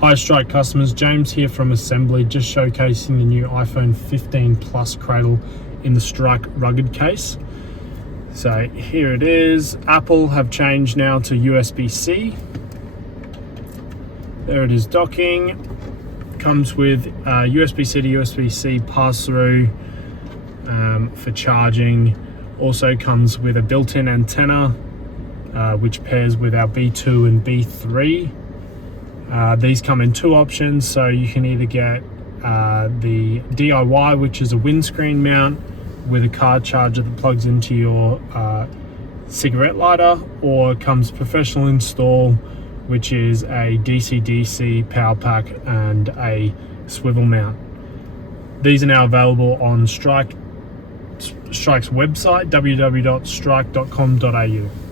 Hi Strike customers, James here from Assembly, just showcasing the new iPhone 15 Plus Cradle in the Strike rugged case. So here it is. Apple have changed now to USB-C. There it is docking. Comes with USB-C to USB-C pass-through for charging. Also comes with a built-in antenna which pairs with our B2 and B3. These come in two options, so you can either get the DIY, which is a windscreen mount with a car charger that plugs into your cigarette lighter, or comes professional install, which is a DC-DC power pack and a swivel mount. These are now available on Strike's website, www.strike.com.au.